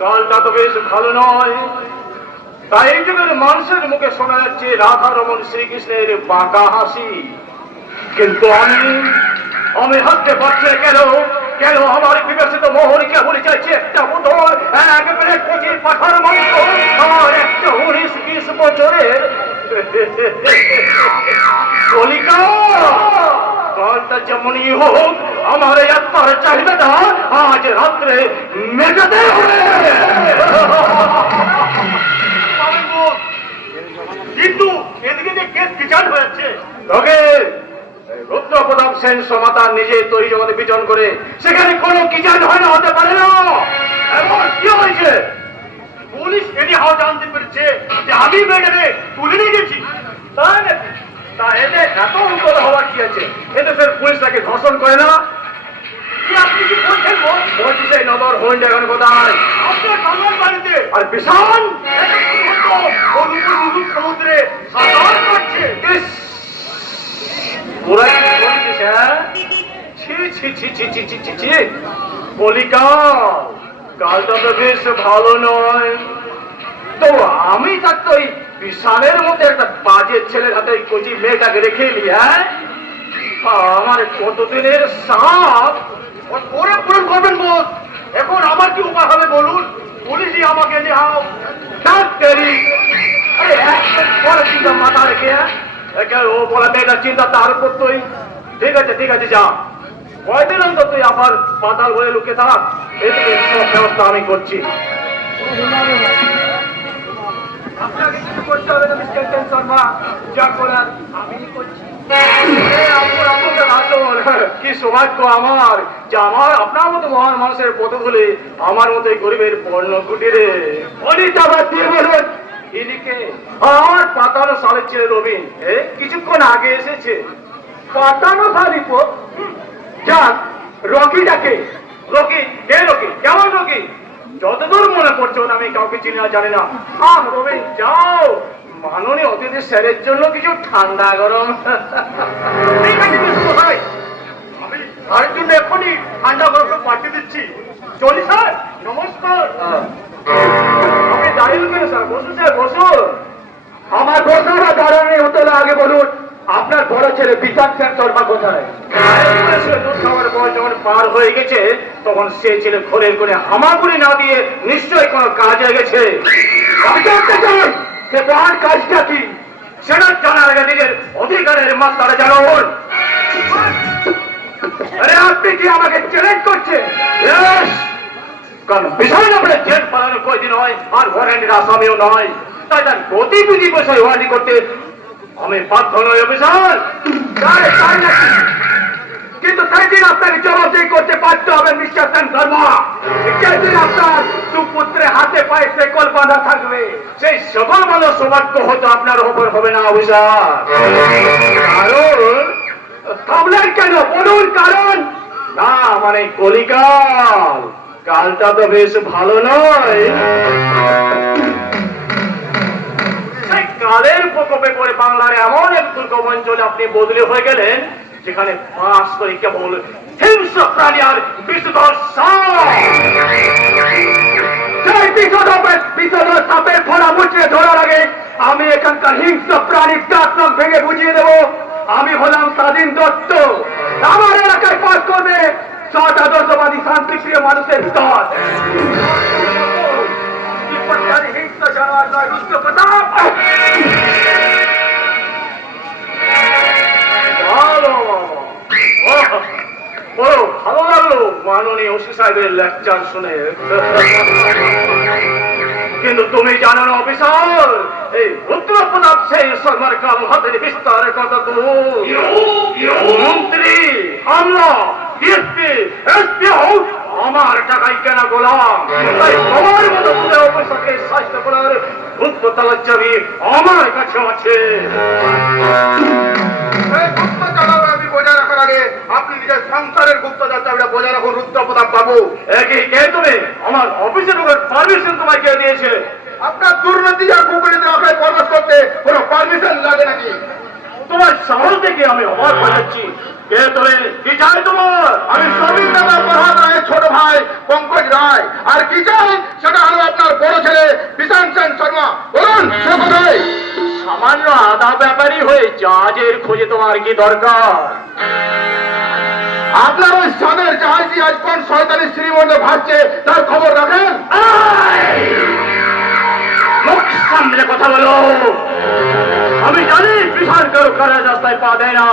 কালটা তো বেশ ভালো নয়। তাই এই যুগের মানুষের মুখে শোনা যাচ্ছে রাধা রমন শ্রীকৃষ্ণের বাঁকা হাসি, কিন্তু আমি হাসতে পারছি কেন? কেন আমার বিকশিত মোহন কেবল চাইছে একটা বোতল, একেবারে কচির পাঠার মাংস আর একটা 19-20 বছরের কলিকা। কালটা যেমনই হোক আমার এই আত্মার চাহিদাটা আজ রাত্রে মেটাতে হবে। কিন্তু এদিকে যে কেস বিচার হয়েছে, তোকে রুদ্র প্রতাপ সেন সমাতার নিজে তৈরি জগতে বিচরণ করে সেখানে কোনো কিচান হয় না, হতে পারে না। এখন কি হয়েছে? পুলিশ এটি হাওয়া জানতে পেরেছে যে আমি মেয়েটাকে তুলে নিয়ে গেছি। তাই নাকি? তা এতে এত উত্তর হওয়ার কি আছে? এতে ফের পুলিশ তাকে ধর্ষণ করে না? কি আপনি কি বলছেন? বলছি সেই নগর হইন এখন কোথায়? আপনার নগর বাড়িতে। আর বিশাল সমুদ্রে সাঁতার কাটছে। কালটা তো বেশ ভালো নয়। তো আমি থাকতো ওই বিশালের মধ্যে একটা বাজে ছেলের হাতে ওই কচি মেয়েটাকে রেখে এলি। হ্যাঁ, আমার কতদিনের সাপ পরে পূরণ করবেন বোধ। এখন আমার কি উপায় হবে বলুন? পুলিশই আমাকে নেহাও চিন্তা মাথা রেখে ও বলা মেয়েটা চিন্তা তার উপর তুই। ঠিক আছে ঠিক আছে, যা কয়দিন অন্তর তুই আবার পাতাল বলে লুকে থাক, এই সব ব্যবস্থা আমি করছি। আপনাকে কিছু করতে হবে না মিস্টার সেন শর্মা, যা করার আমি করছি। কি সৌভাগ্য আমার যে আমার আপনার মতো মহান মানুষের পথ ধরে আমার মতো গরিবের পণ্য কুটিরে অনিতাবাদ দিয়ে বলুন ইলিকে আর পাতানো সালের ছেলে রবিন কিছুক্ষণ আগে এসেছে। পাতানো সালিপ যান রকিটাকে। রকি কে? রকি কেমন রকি? যতদূর মনে পড়ছে আমি কাউকে চিনি না, জানি না। রবিন যাও, মাননীয় অতিথি স্যারের জন্য কিছু ঠান্ডা গরম। আমি তার জন্য এখনই ঠান্ডা গরম পাঠিয়ে দিচ্ছি। চলি স্যার, নমস্কার। আপনি দাঁড়িয়ে কেন স্যার? বসুন স্যার, বসুন। আমার বসাটা দাঁড়ানো হতো না, আগে বলুন আপনার বড় ছেলে বিশাল সেন শর্মা কোথায়? খাবার বয়স যখন পার হয়ে গেছে তখন সে ছেলে ঘরের কোণে হামাগুড়ি না দিয়ে নিশ্চয়ই কোনো কাজে গেছে। আমি জানতে চাই সে মহান কাজটা কি, সেটা জানার আগে নিজের অধিকারের মাত্রাটা জানুন। আরে আপনি কি আমাকে চ্যালেঞ্জ করছেন? কারণ বিষয় না বলে জেল পালানো কয়দিন হয় আর ওয়ারেন্টের আসামিও নয়, তাই তার গতিবিধি বিষয় ওয়ার্ডি করতে আমি বাধ্য নই অফিসার। কিন্তু সেই দিন আপনাকে জবাবদিহি করতে পারতে হবে মিস্টার সেন শর্মা। যেদিন আপনার সুপুত্রের হাতে পায়ে শেকল বাঁধা থাকবে সেই সকল ভালো সৌভাগ্য হয়তো আপনার ওপর হবে না অফিসার। কারণ থামলেন কেন বলুন? কারণ না মানে কলিকাল, কালটা তো বেশ ভালো নয়। কালের প্রকোপে পড়ে বাংলার এমন এক দুর্গম অঞ্চলে আপনি বদলি হয়ে গেলেন যেখানে বাস করে কেবল হিংস্র প্রাণী আর বিষধর সাপের ফোড়া মুচড়ে ধরার আগে আমি এখানকার হিংস্র প্রাণীর দাঁত নখ ভেঙে বুঝিয়ে দেবো আমি হলাম স্বাধীন দত্ত। আমার এলাকায় বাস করবে 6টা আদর্শবাদী শান্তিপ্রিয় মানুষের দল। হিংস্র জানোয়ার নয় রুদ্র প্রতাপ। ভালো লাগলো মাননীয় ওসি সাহেবের লেকচার শুনে, কিন্তু তুমি জানো না অফিসার এই রুদ্র প্রতাপ সেন শর্মার কালো হাতের বিস্তারের কথা তো মন্ত্রী আমলা আমার টাকাই কেনা গোলাম, তাই আমার মতো অফিসারকে স্বাস্থ্য করার গুপ্ত তালার চাবি আমার কাছে আছে। বজায় রাখার আগে আপনি নিজের সংসারের গুপ্তচর চাবিটা বজায় রাখুন রুদ্র প্রতাপ বাবু। একই কে তুমি? আমার অফিসে ঢোকার পারমিশন তোমায় কে দিয়েছে? আপনার দুর্নীতি আর কুকুরীদের আপনার প্রকাশ করতে কোনো পারমিশন লাগে নাকি? তোমার সাহস দেখে আমি অবাক হয়ে যাচ্ছি। কে তুমি? কি চাই তোমার? আমি সবিন দাদা প্রধান রায়ের ছোট ভাই পঙ্কজ রায়। আর কি চাই সেটা হলো আপনার বড় ছেলে বিশান সেন শর্মা। বলুন সে কোথায়? সামান্য আদা ব্যাপারী হয়ে জাহাজের খোঁজে তোমার কি দরকার? আপনার ওই সাদের জাহাজটি আজ কোন শয়তানি শ্রীমন্দিরে ভাসছে তার খবর রাখেন? মুখ সামনে কথা বলো। আমি জানি বিশাল কেউ কারা রাস্তায় পা দেয় না।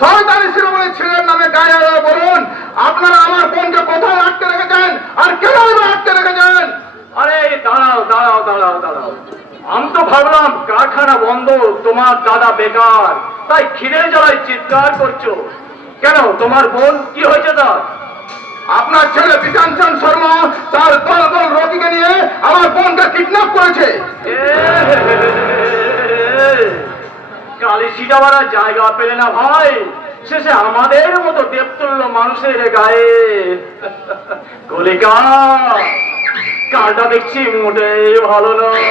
শয়তানি শিরোমণি ছেলের নামে গায়ে বলুন আপনারা আমার বোনকে কোথায় আটকে রেখেছেন আর কেন আটকে রেখেছেন? আরে দাঁড়াও দাঁড়াও দাঁড়াও দাঁড়াও, আমি তো ভাবলাম কারখানা বন্ধ, তোমার দাদা বেকার, তাই খিদে জ্বালায় চিৎকার করছো। কেন, তোমার বোন কি হয়েছে তার? আপনার ছেলে বিশান সেন শর্মা তার দলবল রোগীকে নিয়ে আমার বোনকে কিডন্যাপ করেছে। কালি সিটাবারা জায়গা পেলে না ভাই, শেষে আমাদের মতো দেবতুল্য মানুষের গায়ে কলিকা। কালটা দেখছি মোটেই ভালো নয়।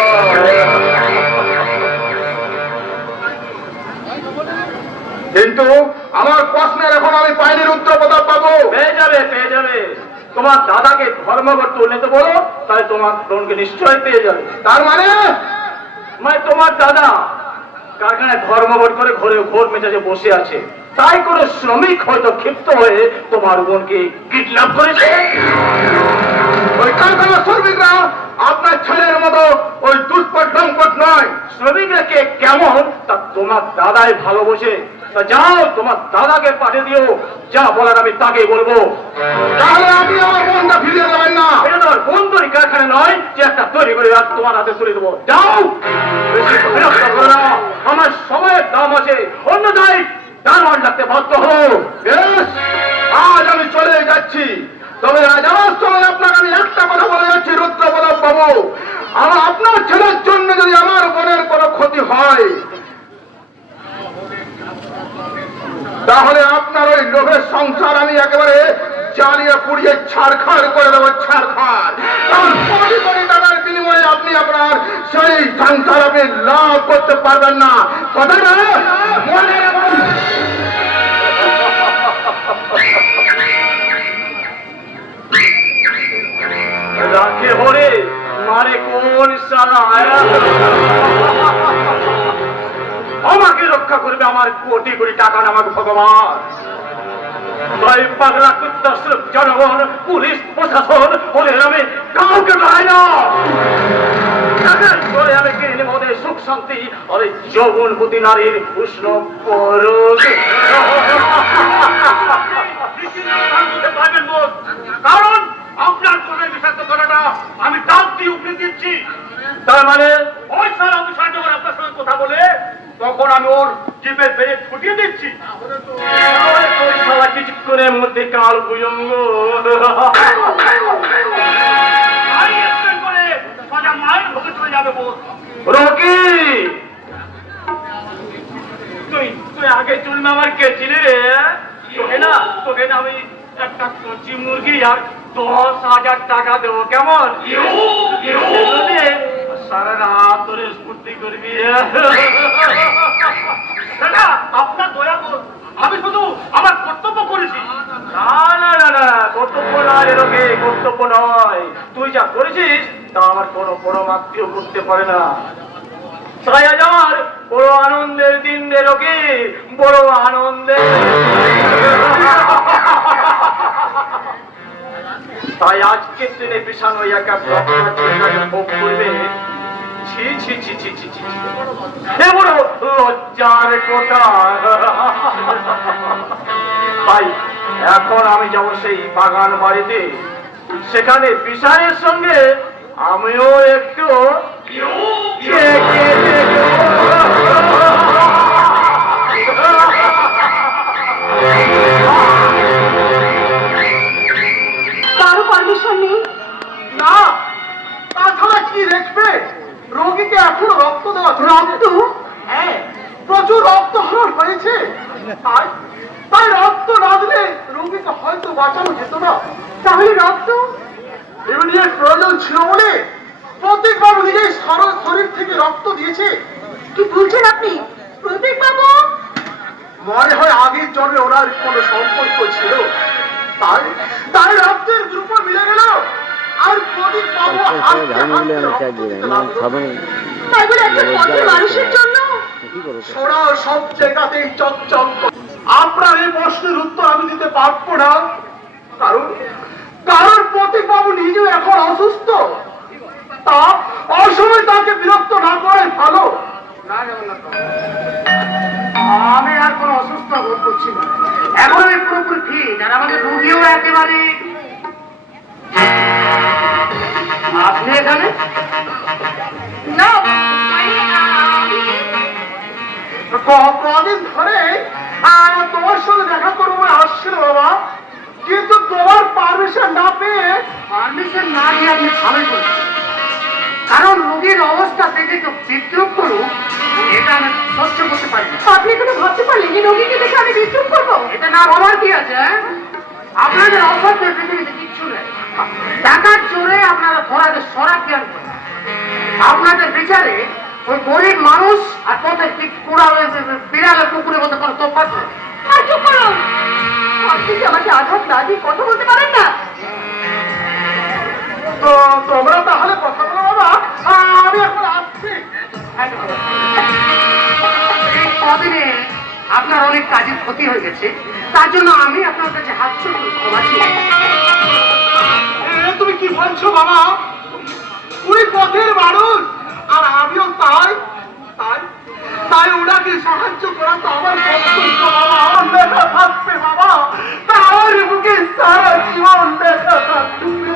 কিন্তু আমার প্রশ্নের এখন আমি পাইনি উত্তর কোথাও পাবো? পেয়ে যাবে পেয়ে যাবে। তোমার দাদাকে ধর্মঘট তুললে তো বলো, তাহলে তোমার বোনকে নিশ্চয় পেয়ে যাবে। তার মানে তোমার দাদা কারখানায় ধর্মঘট করে ঘরে ঘোর মেজাজে বসে আছে, তাই করে শ্রমিক হয়তো ক্ষিপ্ত হয়ে তোমার বোনকে কিডন্যাপ করেছে। ওই কারখানার শ্রমিকরা আপনার ছেলের মতো ওই দুষ্পট ডঙ্কট নয়। শ্রমিকরা কে কেমন তা তোমার দাদাই ভালো বোঝে। তা যাও, তোমার দাদাকে পাঠিয়ে দিও, যা বলার আমি তাকে বলবো। তাহলে আপনি আমার বোনটা ফিরিয়ে দেবেন না? এটা তোমার বোন তৈরি কারখানা নয় যে একটা তৈরি করে আর তোমার হাতে তুলে দেবো। যাও, বেশি বিরক্ত করো না, আমার সময়ের দাম আছে, অন্যথায় দারোয়ান ডাকতে বাধ্য হো। বেশ, আজ আমি চলে যাচ্ছি, তবে আজ আমার সময় আপনাকে আমি একটা কথা বলে যাচ্ছি রুদ্রপ্রতাপ বাবু, আপনার ছেলের জন্য যদি আমার বোনের কোনো ক্ষতি হয় তাহলে আপনার ওই লোভের সংসার আমি একেবারে জ্বালিয়ে পুড়িয়ে ছাড়খাড় করে দেবো, ছাড়খাড়। কারণ কোটি কোটি টাকার বিনিময়ে আপনি আপনার সেই সংসার আপনি লাভ করতে পারবেন না। কথাটা মনে রাখুন। রাখে হরে মারে কোন সারা আমাকে রক্ষা করবে আমার কোটি কোটি টাকা আমাকে ভগবান। তাই পাগলা কুত্তা জনগণ পুলিশ প্রশাসন ওদের আমি কাউকে পাই না। আমি কিনে ওদের সুখ শান্তি আর যৌবনবতী নারীর উষ্ণ পরশ। কারণ আপনার কোনের বিষাক্ত কথাটা আমি ডাক দিয়ে উপরে দিচ্ছি। তার মানে ওই স্যার অফিসার যখন আপনার সঙ্গে কথা বলে তখন আমি ওর জিপের বেড়ে ফুটিয়ে দিচ্ছি। কিছুক্ষণের মধ্যে কাল ভুজঙ্গ করে সোজা মায়ের ভোগে চলে যাবে। রকি, তুই আগে চলবে আমার কে ছিলে রে? তোকে না আমি একটা কচি মুরগি আর 10,000 টাকা দেবো, কেমন? সারা রাত ধরে স্ফূর্তি করবি। আপনার দয়া করুন, আমি শুধু আমার কর্তব্য করেছি। না না না না, কর্তব্য নয় রোগে, কর্তব্য নয়। তুই যা করেছিস তা আমার কোনো পরমাত্মীয় করতে পারে না। তাই আজ আমার বড় আনন্দের দিন রে রোগে, বড় আনন্দের। তাই আজকের দিনে বিছানো একা ভোগ করবে। ছি ছি ছি ছি ছি ছি, এ বড় লজ্জার কথা। তাই এখন আমি যাব সেই বাগান বাড়িতে, সেখানে বিশালের সঙ্গে আমিও একটু কারো পারমিশন নেই না, তাছাড়া কি দেখবে? রোগীকে এখনো রক্ত দেওয়া। রক্ত? হ্যাঁ, প্রচুর রক্তহরণ হয়েছে। তাই রক্ত না দিলে রোগীকে হয়তো বাঁচানো যেত না। তাহলে রক্ত ইমিডিয়েট প্রয়োজন ছিল বলে প্রত্যেকবাবু নিজেই শরীর থেকে রক্ত দিয়েছে। কি বলছেন আপনি প্রতীক বাবু? মনে হয় আগের জন্মে ওনার কোনো সম্পর্ক ছিল, তাই রক্তের গ্রুপ মিলে গেল। তাই বলে একটা পথের মানুষের জন্য সোনা সব জায়গাতেই চকচক করে। আপনার এই প্রশ্নের উত্তর আমি দিতে পারবো না, কারণ কারণ প্রতিবাবু নিজেও এখন অসুস্থ। তা অসময় তাকে বিরক্ত না করাই ভালো। আমি আর কোনো অসুস্থ বোধ করছি না, এখন আমি পুরোপুরি ঠিক। আর আমাদের রুগীও একেবারে। আপনি এখানে না কদিন ধরে তোমার সঙ্গে দেখা করবো বলে আসছিল বাবা, কিন্তু তোমার পারমিশন না পেয়ে। পারমিশন না দিয়ে আপনি ভালোই করছেন, কারণ রোগীর অবস্থা দেখে তো বিদ্রুপ করুক এটা আমি সহ্য করতে পারি না। আপনি কোনো ভাবতে পারলেন যে রোগীকে দেখে আমি বিদ্রুপ করবো? এটা না ভাবার কি আছে? আপনাদের অসভ্যের পৃথিবীতে কিচ্ছু নেই। টাকার জোরে আপনারা ধরাকে সরা জ্ঞান করেন। আপনাদের বিচারে ওই গরিব মানুষ আর পথের পুরা বিড়ালের কুকুরের মধ্যে কোনো তফাৎ নেই। আর চুপ করো, আপনি কি আমাকে আঘাত না দিয়ে কথা বলতে পারেন না? তো তোমরা তাহলে কথা বলো বাবা, আমি এখন আসছি। এই কদিনে আপনার অনেক কাজের ক্ষতি হয়ে গেছে, তার জন্য আমি আপনার কাছে হাত ছোট ক্ষমা চাই। তুমি কি বলছো বাবা? উনি পথের মানুষ আর আমিও তাই তাই তাই ওনাকে সাহায্য করা তো আমার কর্তব্য বাবা। আমার লেখা থাকবে বাবা, তার বুকে সারা জীবন লেখা থাকবে।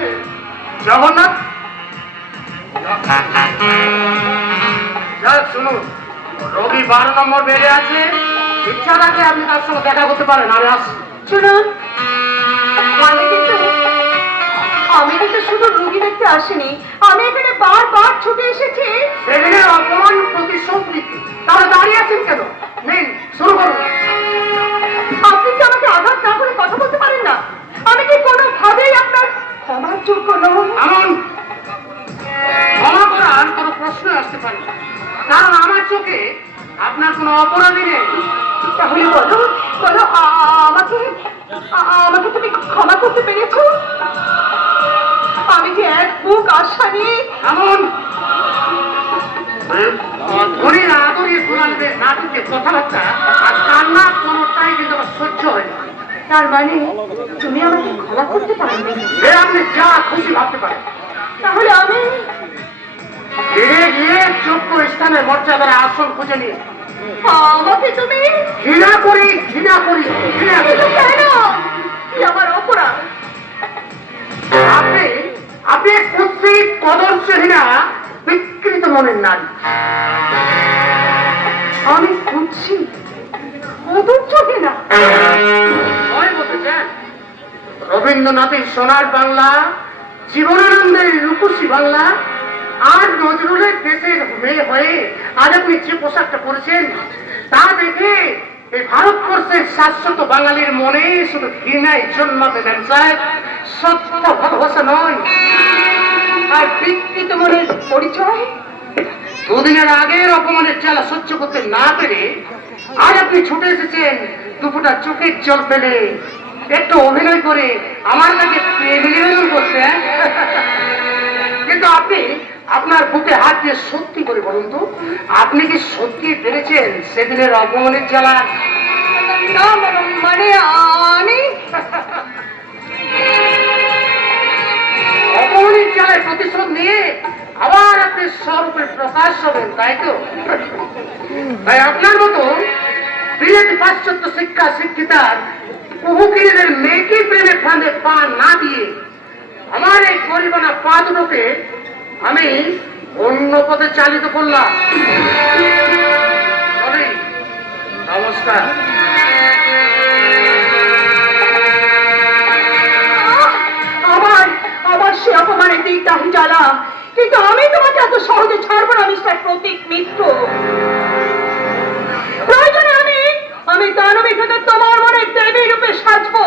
জগন্নাথ শুনুন, রোগী 12 নম্বর বেড়ে আছে, ইচ্ছা রাখে আপনি তার সঙ্গে দেখা করতে পারেন। আমি আসছি। শুনুন, আমি কিন্তু শুধু রোগী দেখতে আসিনি, আমি এখানে বারবার ছুটে এসেছি সেদিনের অপমান প্রতিশোধ নিতে। তাহলে দাঁড়িয়ে আছেন কেন? নিন শুরু করুন। আপনি কি আমাকে আঘাত না করে কথা বলতে পারেন না? আমি কি কোনোভাবেই আপনার ক্ষমার যোগ্য নই? এমন ক্ষমা করার কোনো প্রশ্ন আসতে পারে না, কারণ আমার চোখে আপনার কোনো অপরাধী নেই। তাহলে বলো বলো, আমাকে আমাকে তুমি ক্ষমা করতে পেরেছো? আমি যে এক বুক আশা নিয়ে এমন ধরে না ধরে ঘোরালে নাটকে কথাবার্তা আর কান্না কোনোটাই কিন্তু আমার সহ্য হয় না। তার মানে তুমি আমাকে ক্ষমা করতে পারবে? সে আপনি যা খুশি ভাবতে পারেন। তাহলে আমি ফিরে গিয়ে যোগ্য স্থানে মর্যাদার আসন খুঁজে নিয়ে আমাকে তুমি ঘৃণা করি ঘৃণা করি ঘৃণা করি। কিন্তু কেন? কি আমার অপরাধ? আপনি আপনি কুৎসিত কদর্শহীনা বিকৃত মনের নারী। আমি খুঁজছি চোখে না। রবীন্দ্রনাথের সোনার বাংলা, জীবনানন্দের রূপসী বাংলা আর নজরুলের দেশের মেয়ে হয়ে আজ আপনি যে পোশাকটা পরেছেন তা দেখে এই ভারতবর্ষের শাশ্বত বাঙালির মনে শুধু ঘৃণায় জন্মাবে দেন স্যার, সত্য ভালোবাসা নয়। আর বিকৃত মনের পরিচয়। দুদিনের আগের অপমানের জ্বালা সহ্য করতে না পেরে আজ আপনি ছুটে এসেছেন দুপুরটা চোখের জল ফেলে একটু অভিনয় করে আমার কাছে নিবেদন করছেন। কিন্তু আপনি আপনার বুকে হাত দিয়ে সত্যি করে বলুন তো, আপনি কি সত্যি পেরেছেন সেদিনের অপমানের জ্বালা? না মানে আমি অপমানের জ্বালায় প্রতিশোধ নিয়ে আবার আপনি স্বরূপের প্রকাশ হবেন, তাই তো? তাই আপনার মতো বিলেতি পাশ্চাত্য শিক্ষা শিক্ষিতার কুহুকিনীদের মেয়েকে প্রেমে ফাঁদে পা না দিয়ে আমার এই গরিবানা পা দুটোকে আমি অন্য পথে চালিত করলাম। নমস্কার। আমার সে অপমানের দিক তাহি জ্বালা, কিন্তু আমি তোমাকে এত সহজে ছাড়বো না মিস্টার প্রতীক মিত্র। প্রয়োজনে আমি দানবী থেকে তোমার মনে দেবী রূপে সাজবো।